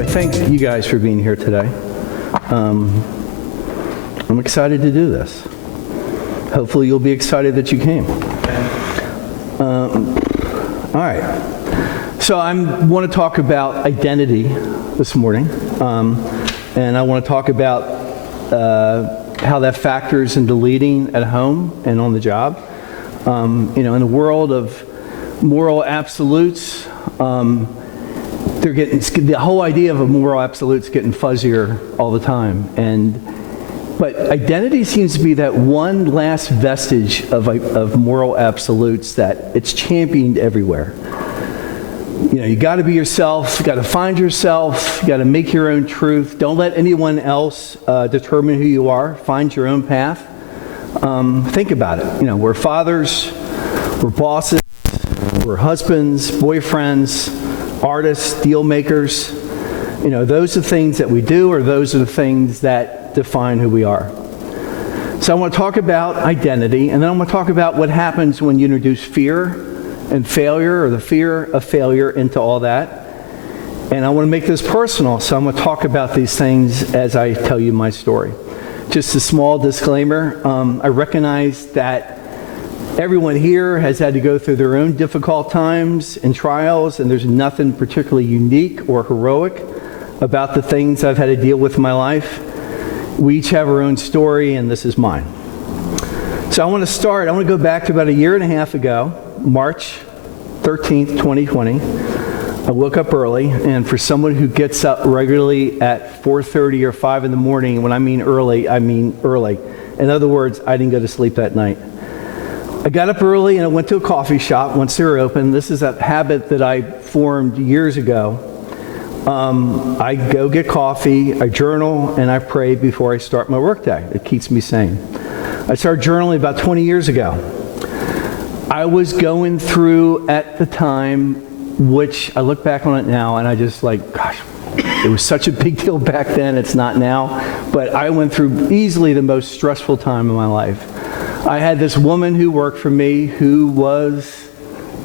Anyway, thank you guys for being here today. I'm excited to do this. Hopefully you'll be excited that you came. All right. So I want to talk about identity this morning. And I want to talk about how that factors into leading at home and on the job. In the world of moral absolutes, the whole idea of a moral absolute is getting fuzzier all the time. But identity seems to be that one last vestige of moral absolutes that it's championed everywhere. You got to be yourself, you got to find yourself, you got to make your own truth. Don't let anyone else determine who you are. Find your own path. Think about it. We're fathers, we're bosses, we're husbands, boyfriends, artists, deal makers. Those are the things that we do, or those are the things that define who we are. So I want to talk about identity, and then I want to talk about what happens when you introduce fear and failure, or the fear of failure, into all that. And I want to make this personal, so I'm going to talk about these things as I tell you my story. Just a small disclaimer, I recognize that everyone here has had to go through their own difficult times and trials, and there's nothing particularly unique or heroic about the things I've had to deal with in my life. We each have our own story, and this is mine. So I want to go back to about a year and a half ago, March 13th, 2020. I woke up early, and for someone who gets up regularly at 4:30 or 5 in the morning, when I mean early, I mean early. In other words, I didn't go to sleep that night. I got up early and I went to a coffee shop once they were open. This is a habit that I formed years ago. I go get coffee, I journal, and I pray before I start my workday. It keeps me sane. I started journaling about 20 years ago. I was going through at the time, which I look back on it now, and I just gosh, it was such a big deal back then, it's not now, but I went through easily the most stressful time of my life. I had this woman who worked for me who was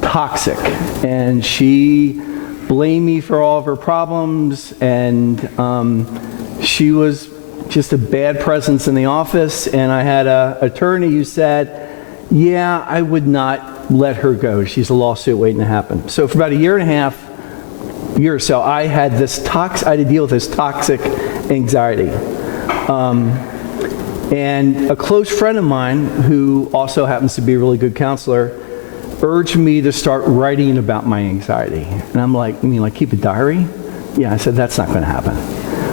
toxic, and she blamed me for all of her problems, and she was just a bad presence in the office. And I had an attorney who said, yeah, I would not let her go. She's a lawsuit waiting to happen. So for about a year or so, I had to deal with this toxic anxiety. And a close friend of mine, who also happens to be a really good counselor, urged me to start writing about my anxiety. And I'm like, you mean like keep a diary? Yeah, I said, that's not going to happen.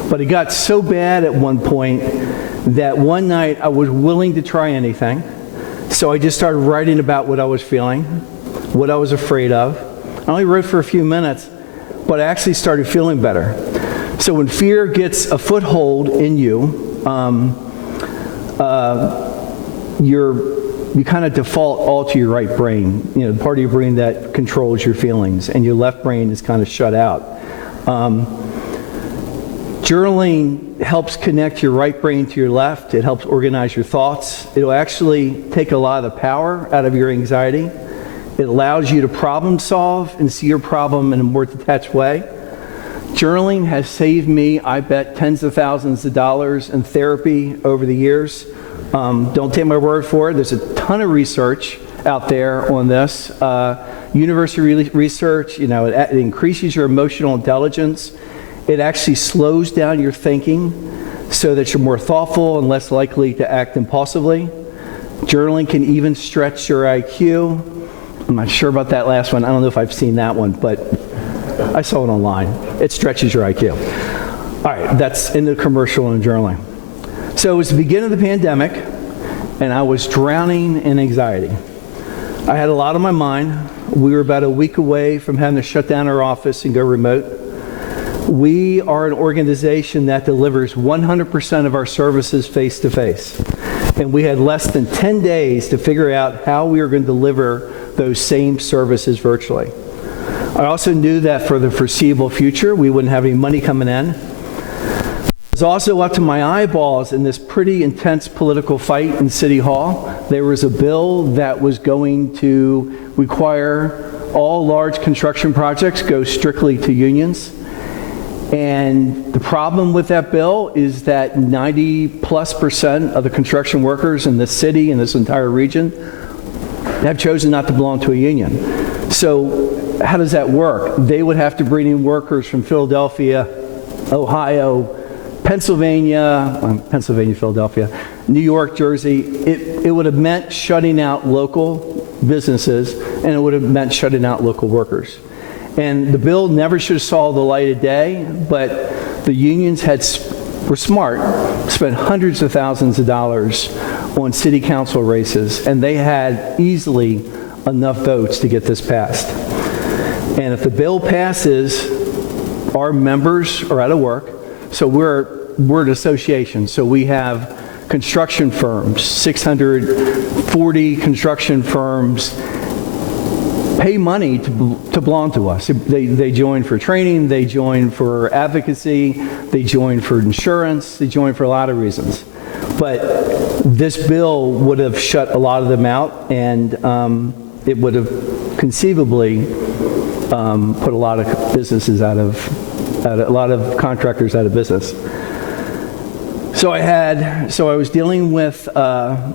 But it got so bad at one point that one night I was willing to try anything. So I just started writing about what I was feeling, what I was afraid of. I only wrote for a few minutes, but I actually started feeling better. So when fear gets a foothold in you, you kind of default all to your right brain, the part of your brain that controls your feelings, and your left brain is kind of shut out. Journaling helps connect your right brain to your left. It helps organize your thoughts. It'll actually take a lot of the power out of your anxiety. It allows you to problem solve and see your problem in a more detached way. Journaling has saved me, I bet, tens of thousands of dollars in therapy over the years. Don't take my word for it. There's a ton of research out there on this. University research, it increases your emotional intelligence. It actually slows down your thinking so that you're more thoughtful and less likely to act impulsively. Journaling can even stretch your IQ. I'm not sure about that last one. I don't know if I've seen that one, but I saw it online. It stretches your IQ. All right, that's in the commercial on journaling. So it was the beginning of the pandemic, and I was drowning in anxiety. I had a lot on my mind. We were about a week away from having to shut down our office and go remote. We are an organization that delivers 100% of our services face-to-face. And we had less than 10 days to figure out how we were going to deliver those same services virtually. I also knew that for the foreseeable future, we wouldn't have any money coming in. I was also up to my eyeballs in this pretty intense political fight in City Hall. There was a bill that was going to require all large construction projects go strictly to unions. And the problem with that bill is that 90+% of the construction workers in this city, in this entire region, have chosen not to belong to a union. So how does that work? They would have to bring in workers from Philadelphia, Ohio, Pennsylvania, Philadelphia, New York, Jersey. It would have meant shutting out local businesses, and it would have meant shutting out local workers. And the bill never should have saw the light of day, but the unions were smart, spent hundreds of thousands of dollars on city council races, and they had easily enough votes to get this passed. And if the bill passes, our members are out of work. So we're an association. So we have construction firms, 640 construction firms pay money to belong to us. They join for training, they join for advocacy, they join for insurance, they join for a lot of reasons. But this bill would have shut a lot of them out, and it would have conceivably put a lot of businesses a lot of contractors out of business. So I was dealing with the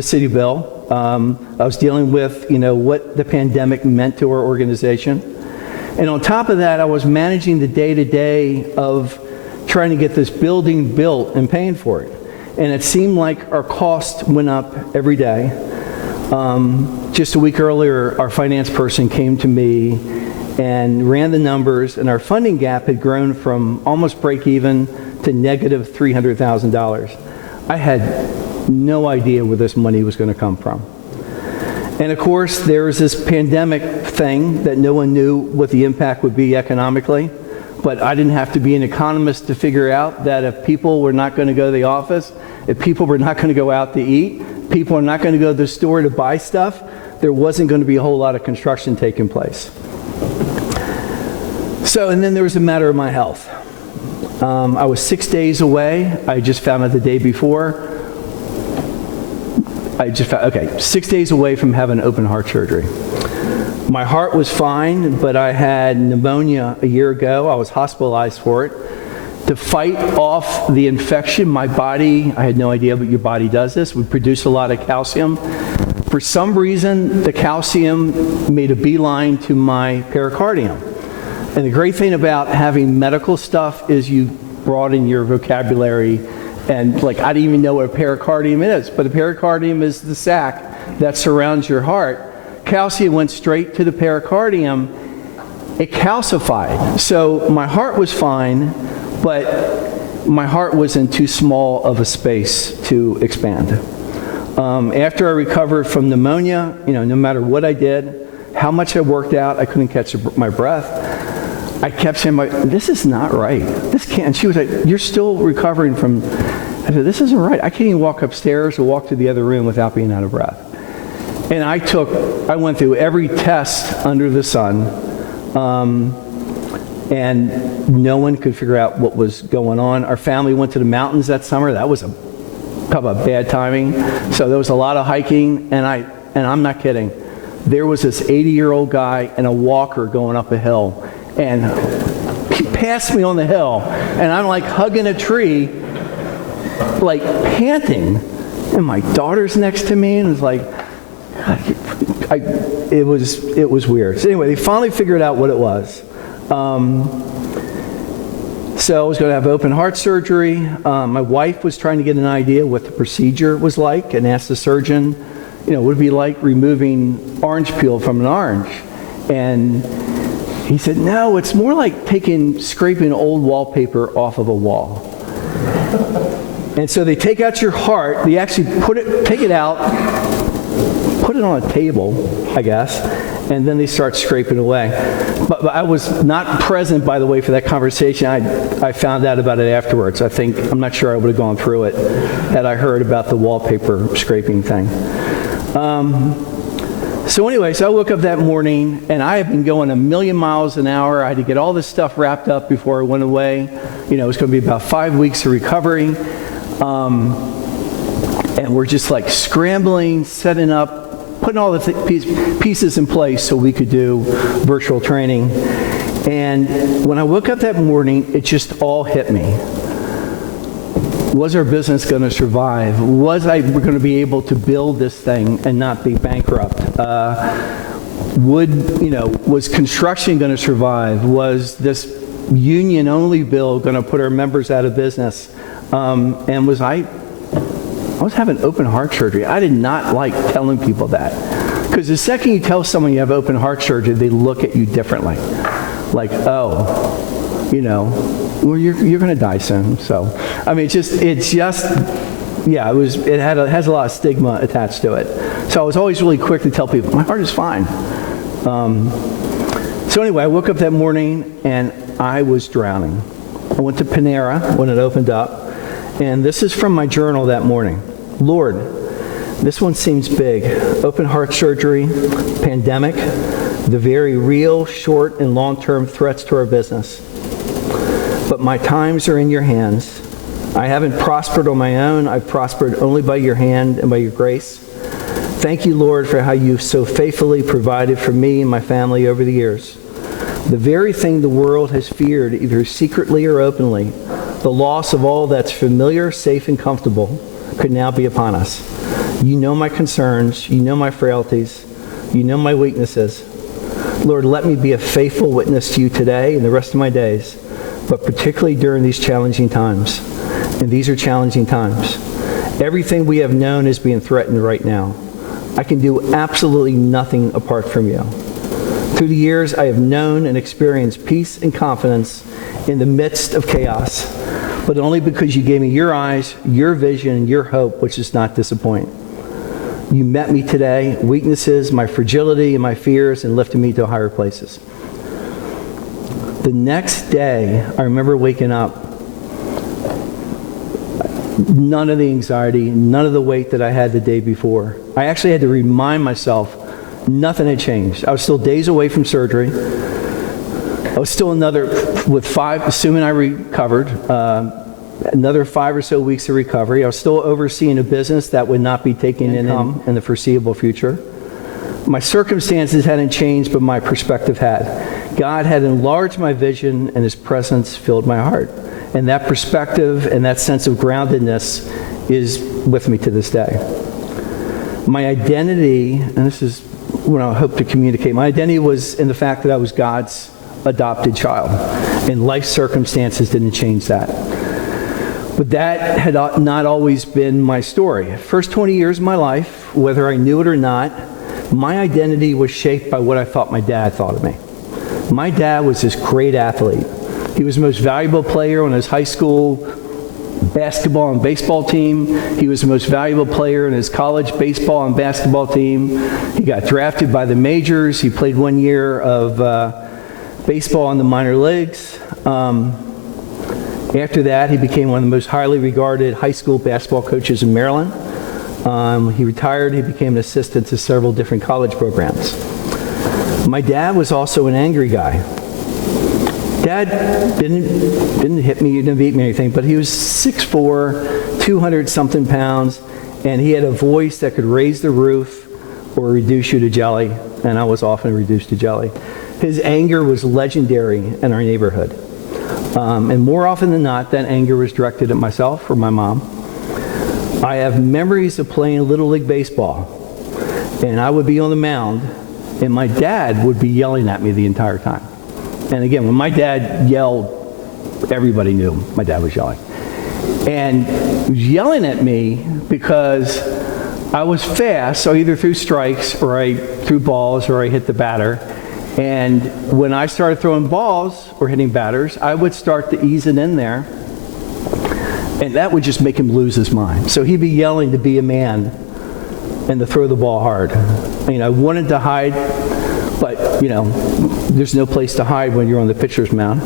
city bill. I was dealing with, what the pandemic meant to our organization. And on top of that, I was managing the day-to-day of trying to get this building built and paying for it. And it seemed like our cost went up every day. Just a week earlier, our finance person came to me and ran the numbers, and our funding gap had grown from almost break even to negative $300,000. I had no idea where this money was going to come from. And of course, there was this pandemic thing that no one knew what the impact would be economically, but I didn't have to be an economist to figure out that if people were not going to go to the office, if people were not going to go out to eat, people are not going to go to the store to buy stuff, there wasn't going to be a whole lot of construction taking place. So, and then there was a matter of my health. I was 6 days away. I just found out the day before. 6 days away from having open heart surgery. My heart was fine, but I had pneumonia a year ago. I was hospitalized for it. To fight off the infection, my body, I had no idea, but your body does this, would produce a lot of calcium. For some reason, the calcium made a beeline to my pericardium. And the great thing about having medical stuff is you broaden your vocabulary. And I didn't even know what a pericardium is, but a pericardium is the sac that surrounds your heart. Calcium went straight to the pericardium. It calcified. So my heart was fine, but my heart was in too small of a space to expand. After I recovered from pneumonia, no matter what I did, how much I worked out, I couldn't catch my breath. I kept saying, this is not right. This can't. And she was like, you're still recovering from. I said, this isn't right. I can't even walk upstairs or walk to the other room without being out of breath. And I went through every test under the sun, and no one could figure out what was going on. Our family went to the mountains that summer. That was talk about bad timing. So there was a lot of hiking, and I'm not kidding. There was this 80-year-old guy in a walker going up a hill, and he passed me on the hill, and I'm hugging a tree, panting, and my daughter's next to me, and it was weird. So anyway, they finally figured out what it was. So I was going to have open heart surgery. My wife was trying to get an idea what the procedure was like, and asked the surgeon, would it be like removing orange peel from an orange? And he said, no, it's more like scraping old wallpaper off of a wall. And so they take out your heart, they actually take it out, put it on a table, I guess, and then they start scraping away. But I was not present, by the way, for that conversation. I found out about it afterwards. I'm not sure I would have gone through it had I heard about the wallpaper scraping thing. So I woke up that morning, and I had been going 1,000,000 miles an hour. I had to get all this stuff wrapped up before I went away. It was going to be about 5 weeks of recovery. And we're just scrambling, setting up, putting all the pieces in place so we could do virtual training. And when I woke up that morning, it just all hit me. Was our business going to survive? Was I going to be able to build this thing and not be bankrupt? Was construction going to survive? Was this union-only bill going to put our members out of business? And I was having open heart surgery. I did not like telling people that. Because the second you tell someone you have open heart surgery, they look at you differently. Like, oh, well, you're going to die soon. So, I mean, it has a lot of stigma attached to it. So I was always really quick to tell people, my heart is fine. So anyway, I woke up that morning and I was drowning. I went to Panera when it opened up, and this is from my journal that morning. Lord, this one seems big. Open heart surgery, pandemic, the very real short and long-term threats to our business. But my times are in your hands. I haven't prospered on my own. I've prospered only by your hand and by your grace. Thank you, Lord, for how you've so faithfully provided for me and my family over the years. The very thing the world has feared, either secretly or openly, the loss of all that's familiar, safe, and comfortable, could now be upon us. You know my concerns. You know my frailties. You know my weaknesses. Lord, let me be a faithful witness to you today and the rest of my days, but particularly during these challenging times. And these are challenging times. Everything we have known is being threatened right now. I can do absolutely nothing apart from you. Through the years, I have known and experienced peace and confidence in the midst of chaos, but only because you gave me your eyes, your vision, your hope, which does not disappoint. You met me today, weaknesses, my fragility, and my fears, and lifted me to higher places. The next day, I remember waking up, none of the anxiety, none of the weight that I had the day before. I actually had to remind myself nothing had changed. I was still days away from surgery. I was still assuming I recovered, another 5 or so weeks of recovery. I was still overseeing a business that would not be taking income in the foreseeable future. My circumstances hadn't changed, but my perspective had. God had enlarged my vision, and his presence filled my heart. And that perspective and that sense of groundedness is with me to this day. My identity, and this is what I hope to communicate, my identity was in the fact that I was God's adopted child, and life circumstances didn't change that. But that had not always been my story. First 20 years of my life, whether I knew it or not, my identity was shaped by what I thought my dad thought of me. My dad was this great athlete. He was the most valuable player on his high school basketball and baseball team. He was the most valuable player in his college baseball and basketball team. He got drafted by the majors. He played 1 year of baseball in the minor leagues. After that, he became one of the most highly regarded high school basketball coaches in Maryland. He retired. He became an assistant to several different college programs. My dad was also an angry guy. Dad didn't hit me, didn't beat me or anything, but he was 6'4", 200-something pounds, and he had a voice that could raise the roof or reduce you to jelly, and I was often reduced to jelly. His anger was legendary in our neighborhood. And more often than not, that anger was directed at myself or my mom. I have memories of playing Little League Baseball, and I would be on the mound, and my dad would be yelling at me the entire time. And again, when my dad yelled, everybody knew my dad was yelling. And he was yelling at me because I was fast, so I either threw strikes or I threw balls or I hit the batter. And when I started throwing balls or hitting batters, I would start to ease it in there, and that would just make him lose his mind. So he'd be yelling to be a man and to throw the ball hard. I wanted to hide, but there's no place to hide when you're on the pitcher's mound.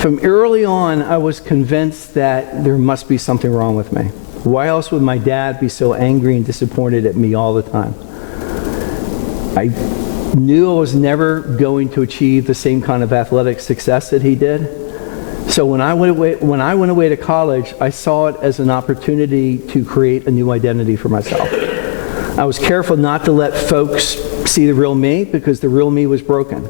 From early on, I was convinced that there must be something wrong with me. Why else would my dad be so angry and disappointed at me all the time? I knew I was never going to achieve the same kind of athletic success that he did. So when I went away to college, I saw it as an opportunity to create a new identity for myself. I was careful not to let folks see the real me, because the real me was broken.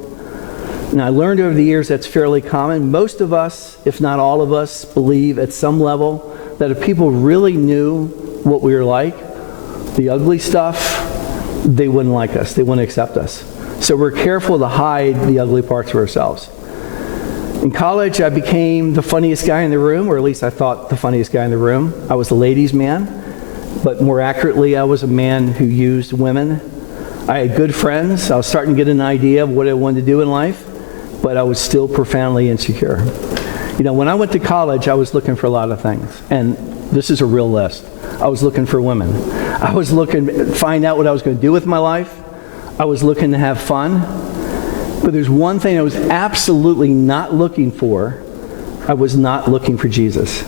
And I learned over the years that's fairly common. Most of us, if not all of us, believe at some level that if people really knew what we were like, the ugly stuff, they wouldn't like us. They wouldn't accept us. So we're careful to hide the ugly parts of ourselves. In college, I became the funniest guy in the room, or at least I thought the funniest guy in the room. I was the ladies' man, but more accurately, I was a man who used women. I had good friends. I was starting to get an idea of what I wanted to do in life, but I was still profoundly insecure. When I went to college, I was looking for a lot of things, and this is a real list. I was looking for women. I was looking to find out what I was going to do with my life. I was looking to have fun. But there's one thing I was absolutely not looking for. I was not looking for Jesus.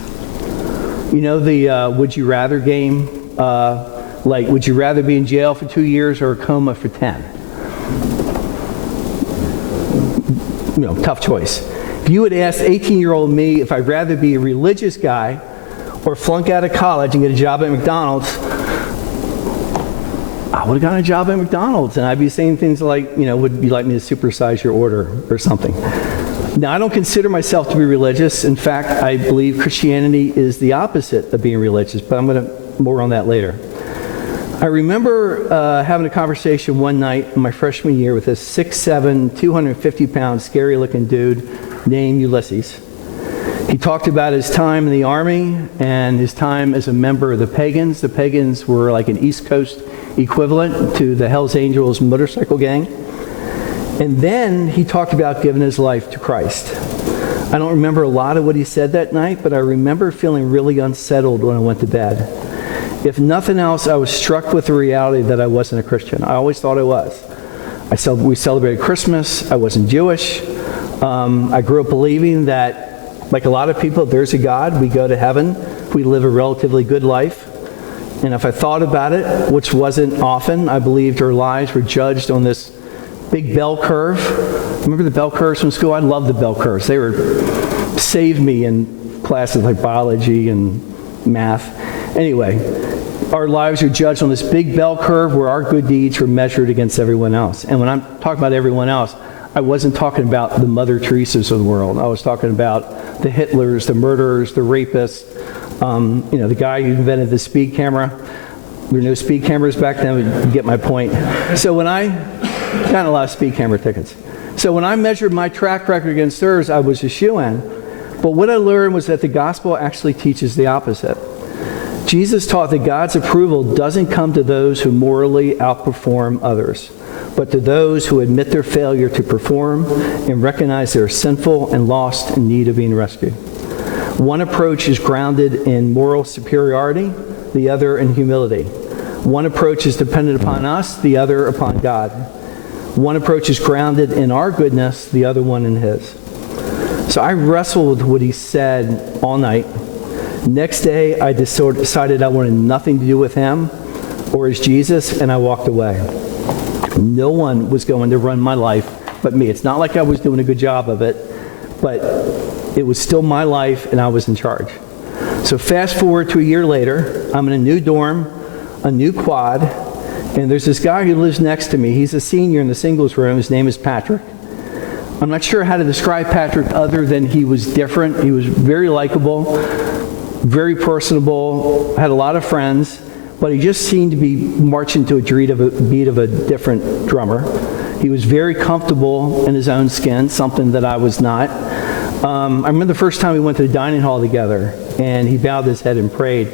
The would you rather game? Like, would you rather be in jail for 2 years or a coma for 10? Tough choice. If you had asked 18-year-old me if I'd rather be a religious guy or flunk out of college and get a job at McDonald's, I would have gotten a job at McDonald's, and I'd be saying things like, would you like me to supersize your order or something? Now, I don't consider myself to be religious. In fact, I believe Christianity is the opposite of being religious, but I'm going to more on that later. I remember having a conversation one night in my freshman year with this 6'7", 250-pound, scary-looking dude named Ulysses. He talked about his time in the Army and his time as a member of the Pagans. The Pagans were like an East Coast equivalent to the Hells Angels motorcycle gang. And then he talked about giving his life to Christ. I don't remember a lot of what he said that night, but I remember feeling really unsettled when I went to bed. If nothing else, I was struck with the reality that I wasn't a Christian. I always thought I was. We celebrated Christmas. I wasn't Jewish. I grew up believing that, like a lot of people, there's a God. We go to heaven. We live a relatively good life. And if I thought about it, which wasn't often, I believed our lives were judged on this big bell curve. Remember the bell curves from school? I loved the bell curves. They saved me in classes like biology and math. Anyway, our lives are judged on this big bell curve where our good deeds were measured against everyone else. And when I'm talking about everyone else, I wasn't talking about the Mother Teresas of the world. I was talking about the Hitlers, the murderers, the rapists, the guy who invented the speed camera. There were no speed cameras back then, but you get my point. So when I got a lot of speed camera tickets. So when I measured my track record against theirs, I was a shoo-in. But what I learned was that the gospel actually teaches the opposite. Jesus taught that God's approval doesn't come to those who morally outperform others, but to those who admit their failure to perform and recognize they're sinful and lost in need of being rescued. One approach is grounded in moral superiority, the other in humility. One approach is dependent upon us, the other upon God. One approach is grounded in our goodness, the other one in His. So I wrestled with what he said all night. Next day, I decided I wanted nothing to do with him or his Jesus, and I walked away. No one was going to run my life but me. It's not like I was doing a good job of it, but it was still my life, and I was in charge. So fast forward to a year later, I'm in a new dorm, a new quad, and there's this guy who lives next to me. He's a senior in the singles room. His name is Patrick. I'm not sure how to describe Patrick other than he was different. He was very likable, very personable, had a lot of friends, but he just seemed to be marching to a beat of a different drummer. He was very comfortable in his own skin, something that I was not. I remember the first time we went to the dining hall together, and he bowed his head and prayed,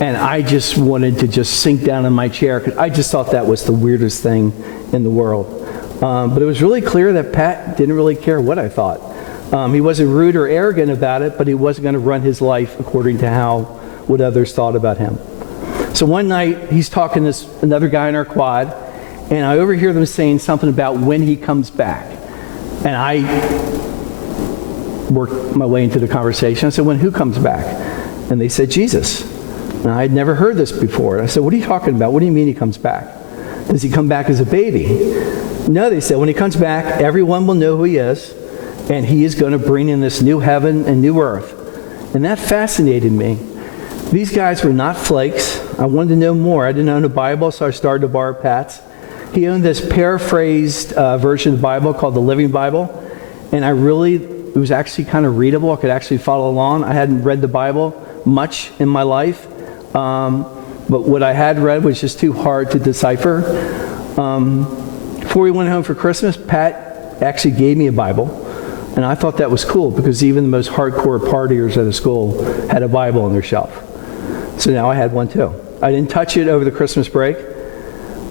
and I just wanted to just sink down in my chair, because I just thought that was the weirdest thing in the world. But it was really clear that Pat didn't really care what I thought. He wasn't rude or arrogant about it, but he wasn't going to run his life according to what others thought about him. So one night, he's talking to another guy in our quad, and I overhear them saying something about when he comes back. And I worked my way into the conversation. I said, who comes back? And they said, Jesus. And I had never heard this before. And I said, what are you talking about? What do you mean he comes back? Does he come back as a baby? No, they said, when he comes back, everyone will know who he is, and he is going to bring in this new heaven and new earth. And that fascinated me. These guys were not flakes. I wanted to know more. I didn't own a Bible, so I started to borrow Pat's. He owned this paraphrased version of the Bible called the Living Bible. And it was actually kind of readable. I could actually follow along. I hadn't read the Bible much in my life, but what I had read was just too hard to decipher. Before we went home for Christmas, Pat actually gave me a Bible. And I thought that was cool because even the most hardcore partiers at a school had a Bible on their shelf. So now I had one too. I didn't touch it over the Christmas break.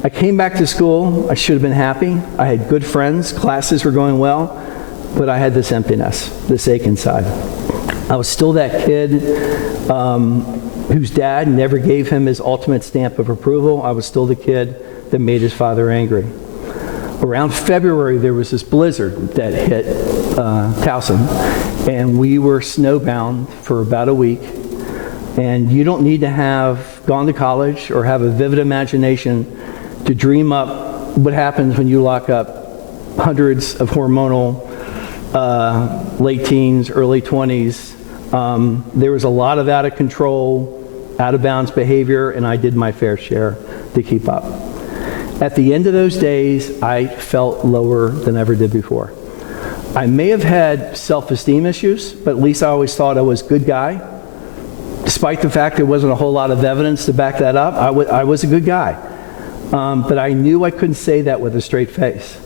I came back to school. I should have been happy. I had good friends. Classes were going well. But I had this emptiness, this ache inside. I was still that kid whose dad never gave him his ultimate stamp of approval. I was still the kid that made his father angry. Around February, there was this blizzard that hit Towson, and we were snowbound for about a week. And you don't need to have gone to college or have a vivid imagination to dream up what happens when you lock up hundreds of hormonal late teens, early 20s. There was a lot of out of control, out of bounds behavior, and I did my fair share to keep up. At the end of those days, I felt lower than ever did before. I may have had self-esteem issues, but at least I always thought I was a good guy. Despite the fact there wasn't a whole lot of evidence to back that up, I was a good guy. But I knew I couldn't say that with a straight face.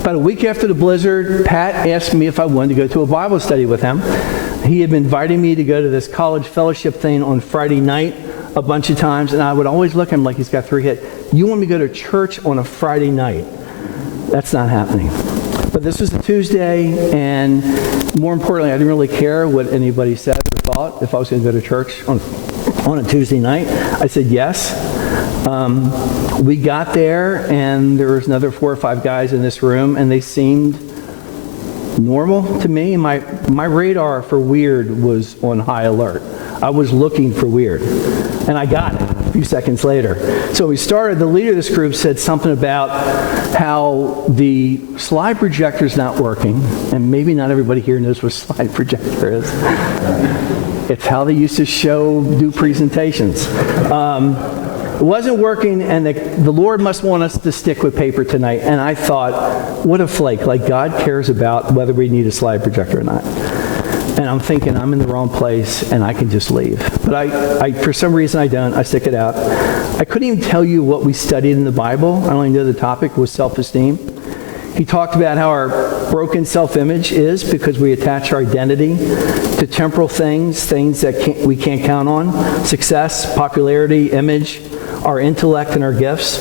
About a week after the blizzard, Pat asked me if I wanted to go to a Bible study with him. He had been inviting me to go to this college fellowship thing on Friday night a bunch of times, and I would always look at him like he's got 3 hits. You want me to go to church on a Friday night? That's not happening. But this was a Tuesday, and more importantly, I didn't really care what anybody said or thought if I was going to go to church on a Tuesday night. I said yes. We got there, and there was another 4 or 5 guys in this room, and they seemed normal to me. My radar for weird was on high alert. I was looking for weird, and I got it a few seconds later. So we started, the leader of this group said something about how the slide projector's not working, and maybe not everybody here knows what a slide projector is. It's how they used to do presentations. It wasn't working, and the Lord must want us to stick with paper tonight. And I thought, what a flake. Like, God cares about whether we need a slide projector or not. And I'm thinking, I'm in the wrong place, and I can just leave. But I for some reason, I don't. I stick it out. I couldn't even tell you what we studied in the Bible. I only know the topic was self-esteem. He talked about how our broken self-image is because we attach our identity to temporal things that we can't count on. Success, popularity, image, our intellect, and our gifts.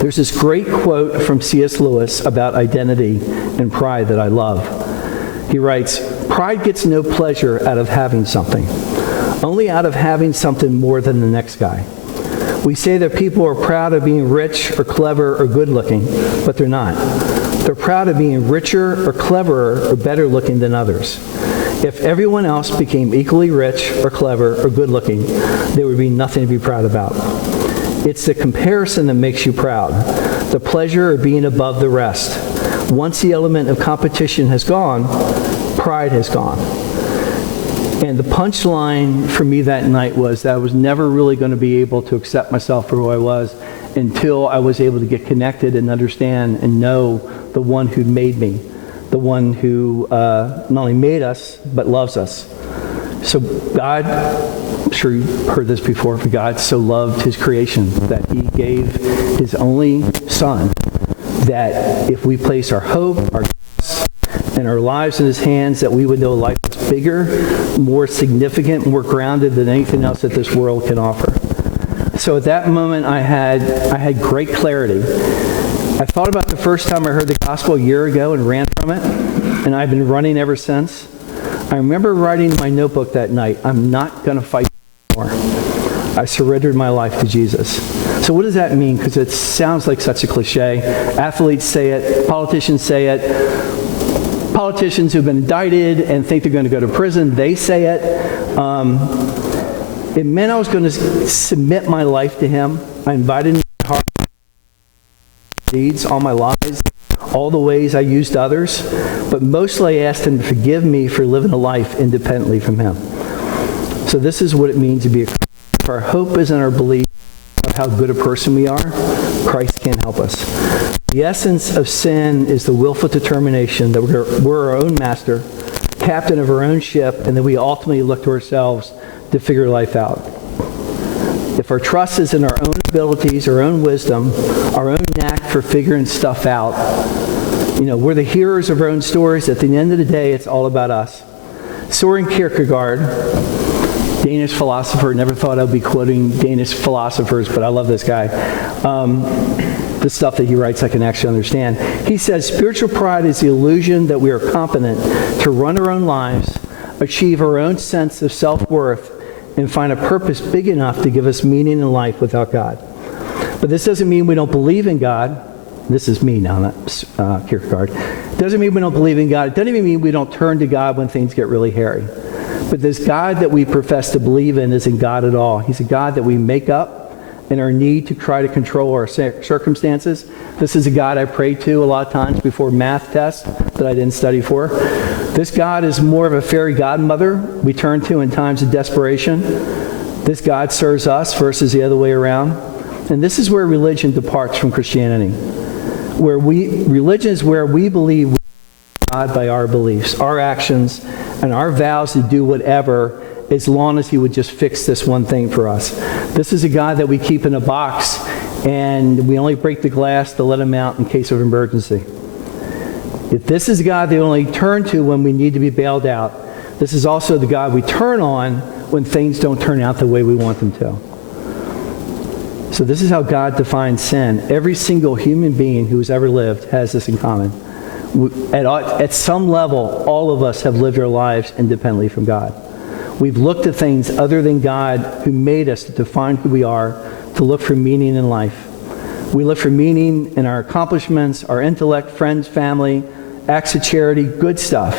There's this great quote from C.S. Lewis about identity and pride that I love. He writes, "Pride gets no pleasure out of having something, only out of having something more than the next guy. We say that people are proud of being rich or clever or good looking, but they're not. They're proud of being richer or cleverer or better looking than others. If everyone else became equally rich or clever or good looking, there would be nothing to be proud about. It's the comparison that makes you proud, the pleasure of being above the rest. Once the element of competition has gone, pride has gone." And the punchline for me that night was that I was never really going to be able to accept myself for who I was until I was able to get connected and understand and know the one who made me, the one who not only made us, but loves us. So God, I'm sure you've heard this before, but God so loved his creation that he gave his only son, that if we place our hope, our trust, and our lives in his hands, that we would know life is bigger, more significant, more grounded than anything else that this world can offer. So at that moment, I had great clarity. I thought about the first time I heard the gospel a year ago and ran from it, and I've been running ever since. I remember writing in my notebook that night, I'm not going to fight anymore. I surrendered my life to Jesus. So what does that mean? Because it sounds like such a cliche. Athletes say it, politicians say it. Politicians who've been indicted and think they're going to go to prison, they say it. It meant I was going to submit my life to him. I invited him to my heart, deeds, all my lies, all the ways I used others, but mostly I asked him to forgive me for living a life independently from him. So this is what it means to be a Christian. If our hope is in our belief, our of how good a person we are, Christ can't help us. The essence of sin is the willful determination that we're our own master, captain of our own ship, and that we ultimately look to ourselves to figure life out. If our trust is in our own abilities, our own wisdom, our own knack for figuring stuff out, we're the heroes of our own stories. At the end of the day, it's all about us. Søren Kierkegaard, Danish philosopher, never thought I'd be quoting Danish philosophers, but I love this guy. The stuff that he writes I can actually understand. He says, spiritual pride is the illusion that we are competent to run our own lives, achieve our own sense of self-worth, and find a purpose big enough to give us meaning in life without God. But this doesn't mean we don't believe in God. This is me now, not Kierkegaard. It doesn't mean we don't believe in God. It doesn't even mean we don't turn to God when things get really hairy. But this God that we profess to believe in isn't God at all. He's a God that we make up in our need to try to control our circumstances. This is a God I pray to a lot of times before math tests that I didn't study for. This God is more of a fairy godmother we turn to in times of desperation. This God serves us versus the other way around. And this is where religion departs from Christianity. Religion is where we believe we are God by our beliefs, our actions, and our vows to do whatever as long as he would just fix this one thing for us. This is a God that we keep in a box, and we only break the glass to let him out in case of emergency. If this is a God they only turn to when we need to be bailed out, this is also the God we turn on when things don't turn out the way we want them to. So this is how God defines sin. Every single human being who has ever lived has this in common. At some level, all of us have lived our lives independently from God. We've looked at things other than God who made us to define who we are, to look for meaning in life. We look for meaning in our accomplishments, our intellect, friends, family, acts of charity, good stuff.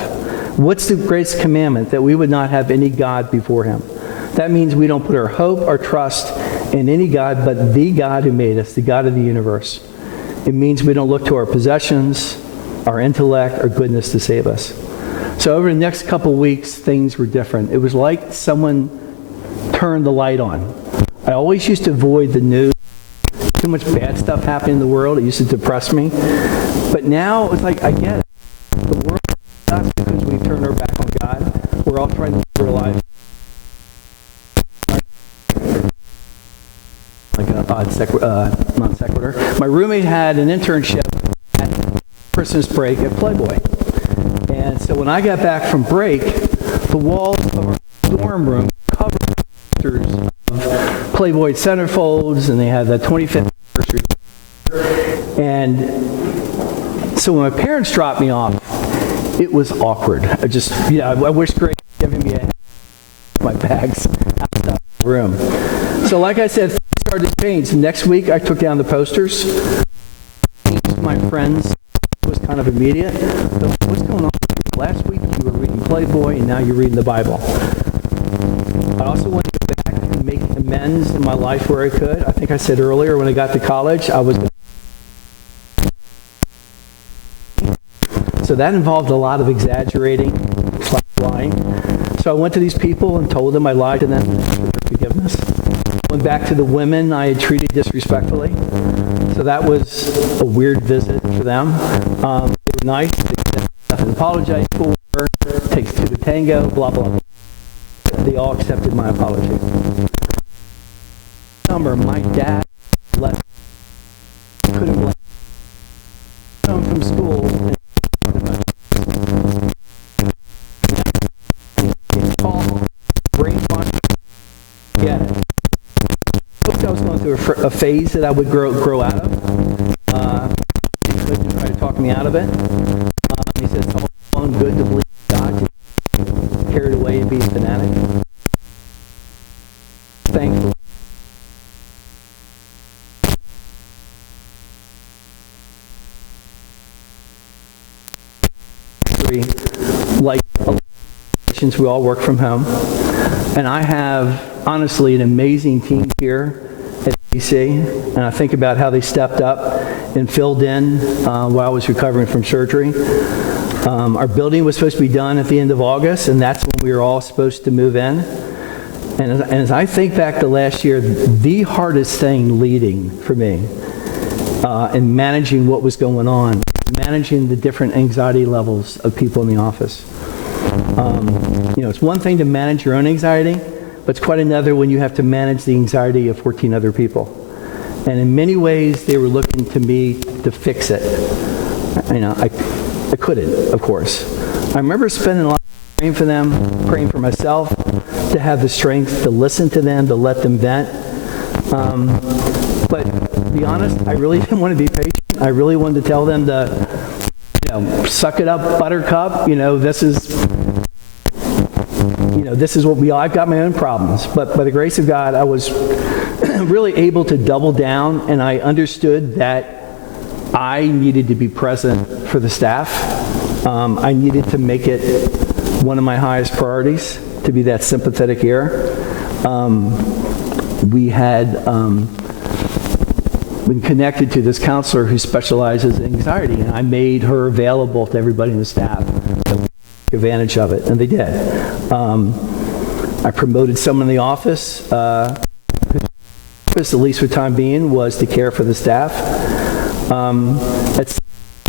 What's the greatest commandment? That we would not have any God before him. That means we don't put our hope, our trust in any God but the God who made us, the God of the universe. It means we don't look to our possessions, our intellect, our goodness to save us. So over the next couple weeks, things were different. It was like someone turned the light on. I always used to avoid the news. Too much bad stuff happening in the world. It used to depress me. But now it's like, I get it. The world is not because we've turned our back on God. We're all trying to live our lives. Like an odd non sequitur. My roommate had an internship at Christmas break at Playboy. And so when I got back from break, the walls of our dorm room covered with pictures of Playboy centerfolds, and they had the 25th anniversary. And so when my parents dropped me off, it was awkward. I wish Greg had given me my bags outside the room. So like I said, things started to change. Next week, I took down the posters. My friends was kind of immediate. So what's going on? Last week you were reading Playboy, and now you're reading the Bible. I also wanted to go back and make amends in my life where I could. I think I said earlier when I got to college, so that involved a lot of exaggerating, lying. So I went to these people and told them I lied to them for their forgiveness. Went back to the women I had treated disrespectfully. So that was a weird visit for them. They were nice. They said nothing to apologize for. Takes two to tango, blah, blah, blah. They all accepted my apology. Summer, my dad left. Couldn't blame home from school. I was going through a phase that I would grow out of. He tried to talk me out of it. He said it's all well and good to believe in God, to carried away and be a fanatic. Thankfully, like we all work from home, and I have honestly an amazing team here at DC, and I think about how they stepped up and filled in while I was recovering from surgery. Our building was supposed to be done at the end of August, and that's when we were all supposed to move in. And as I think back to last year, the hardest thing leading for me and managing what was going on, managing the different anxiety levels of people in the office. It's one thing to manage your own anxiety, but it's quite another when you have to manage the anxiety of 14 other people. And in many ways, they were looking to me to fix it. I couldn't, of course. I remember spending a lot of time praying for them, praying for myself, to have the strength to listen to them, to let them vent. But to be honest, I really didn't want to be patient. I really wanted to tell them to, suck it up, buttercup. This is what I've got my own problems. But by the grace of God, I was really able to double down, and I understood that I needed to be present for the staff. I needed to make it one of my highest priorities, to be that sympathetic ear. We had been connected to this counselor who specializes in anxiety, and I made her available to everybody in the staff to take advantage of it, and they did. I promoted someone in the office. At least for the time being, was to care for the staff.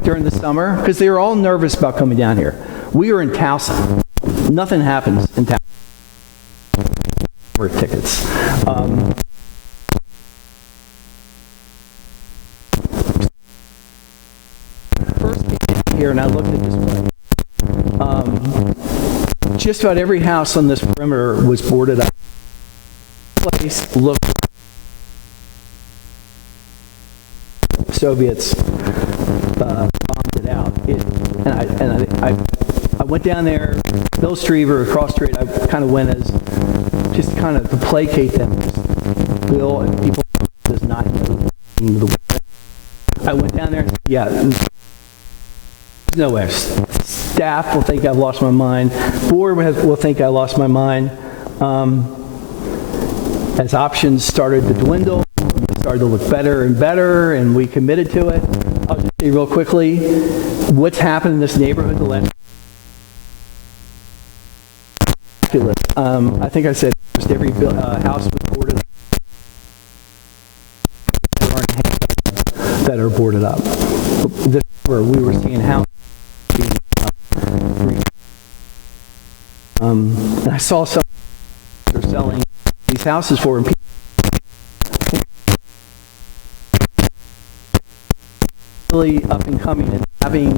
During the summer, because they were all nervous about coming down here. We were in Towson. Nothing happens in Towson. For tickets. First came here, and I looked at this place. Just about every house on this perimeter was boarded up. The place looked Soviets bombed it out. I went down there, Bill Streever, across the street. I kind of went as just kind of to placate them. Bill and people does not know the way. I went down there and said, there's no way. Staff will think I've lost my mind. Board will think I lost my mind. As options started to dwindle, started to look better and better, and we committed to it. I'll just say real quickly, what's happened in this neighborhood the last I think I said almost every house was boarded up. There aren't that are boarded up. This summer, we were seeing houses being and I saw some they're selling these houses for, and really up and coming, and having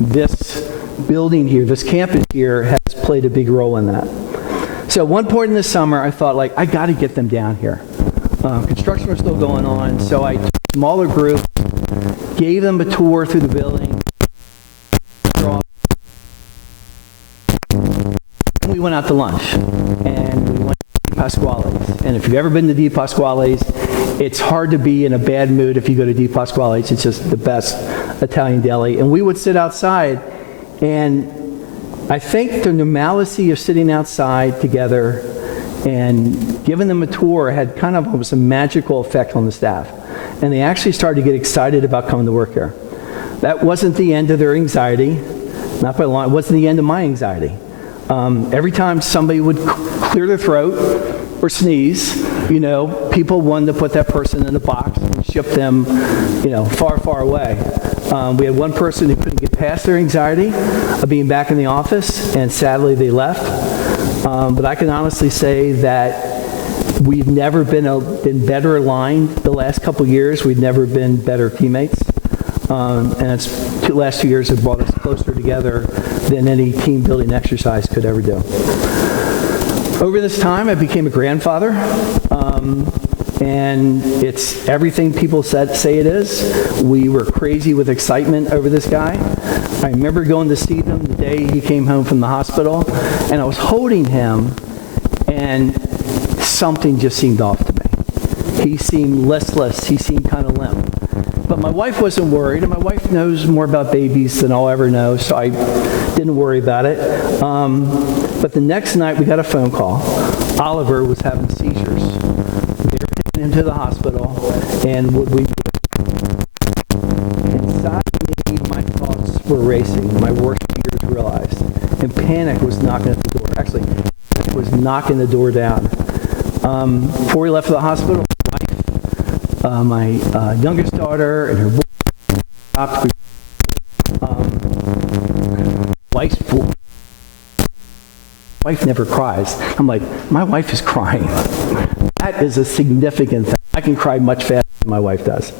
this building here, this campus here, has played a big role in that. So at one point in the summer, I thought, I got to get them down here. Construction was still going on, so I took a smaller group, gave them a tour through the building. We went out to lunch, and we went to Di Pasquale's. And if you've ever been to Di Pasquale's, it's hard to be in a bad mood if you go to Di Pasquale's. It's just the best Italian deli. And we would sit outside, and I think the normalcy of sitting outside together and giving them a tour had kind of almost a magical effect on the staff. And they actually started to get excited about coming to work here. That wasn't the end of their anxiety. Not by a long, it wasn't the end of my anxiety. Every time somebody would clear their throat or sneeze, people wanted to put that person in a box and ship them, far, far away. We had one person who couldn't get past their anxiety of being back in the office, and sadly they left. But I can honestly say that we've never been better aligned the last couple of years. We've never been better teammates. And the last 2 years have brought us closer together than any team building exercise could ever do. Over this time, I became a grandfather. And it's everything people say it is. We were crazy with excitement over this guy. I remember going to see him the day he came home from the hospital, and I was holding him, and something just seemed off to me. He seemed listless. He seemed kind of limp. But my wife wasn't worried, and my wife knows more about babies than I'll ever know, so I didn't worry about it. But the next night, we got a phone call. Oliver was having seizures. Into the hospital, and would we inside me, my thoughts were racing, my worst fears realized, and panic was knocking at the door. Actually, panic was knocking the door down. Before we left for the hospital, my youngest daughter and her boy stopped. Wife never cries. I'm like, my wife is crying. That is a significant thing. I can cry much faster than my wife does.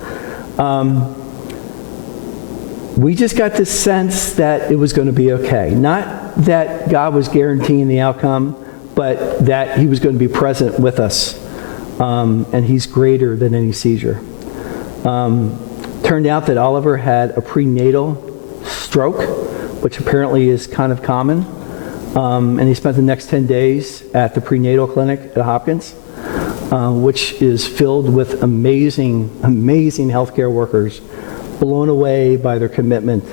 We just got this sense that it was going to be okay. Not that God was guaranteeing the outcome, but that he was going to be present with us. And he's greater than any seizure. Turned out that Oliver had a prenatal stroke, which apparently is kind of common. And he spent the next 10 days at the prenatal clinic at Hopkins, which is filled with amazing, amazing healthcare workers, blown away by their commitment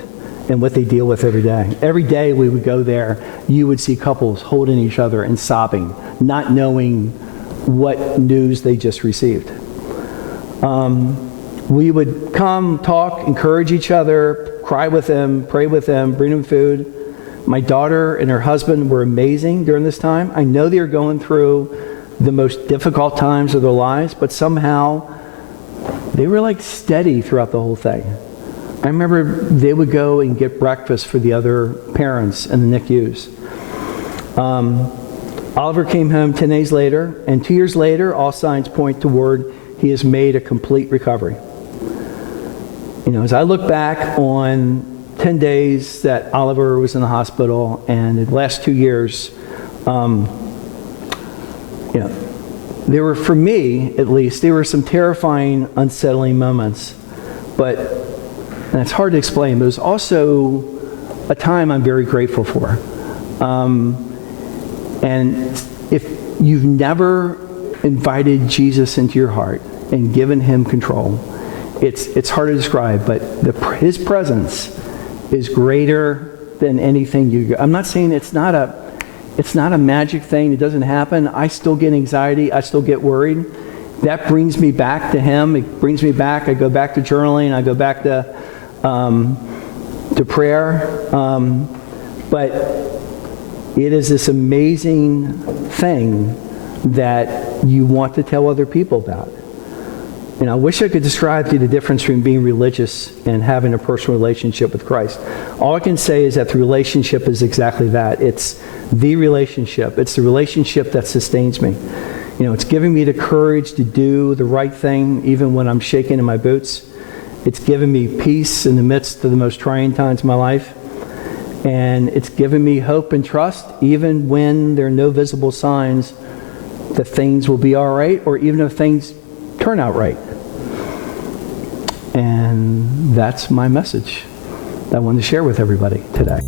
and what they deal with every day. Every day we would go there, you would see couples holding each other and sobbing, not knowing what news they just received. We would come, talk, encourage each other, cry with them, pray with them, bring them food. My daughter and her husband were amazing during this time. I know they were going through the most difficult times of their lives, but somehow they were like steady throughout the whole thing. I remember they would go and get breakfast for the other parents in the NICUs. Oliver came home 10 days later, and 2 years later, all signs point toward he has made a complete recovery. You know, as I look back on 10 days that Oliver was in the hospital and the last 2 years, you know, there were, for me at least, there were some terrifying, unsettling moments. But, and it's hard to explain, but it was also a time I'm very grateful for. And if you've never invited Jesus into your heart and given him control, it's hard to describe, but his presence is greater than anything you. I'm not saying it's not a magic thing. It doesn't happen. I still get anxiety. I still get worried. That brings me back to him. It brings me back. I go back to journaling. I go back to prayer. But it is this amazing thing that you want to tell other people about. And I wish I could describe to you the difference between being religious and having a personal relationship with Christ. All I can say is that the relationship is exactly that. It's the relationship. It's the relationship that sustains me. You know, it's giving me the courage to do the right thing even when I'm shaking in my boots. It's given me peace in the midst of the most trying times of my life. And it's given me hope and trust even when there are no visible signs that things will be all right, or even if things turn out right. And that's my message that I wanted to share with everybody today.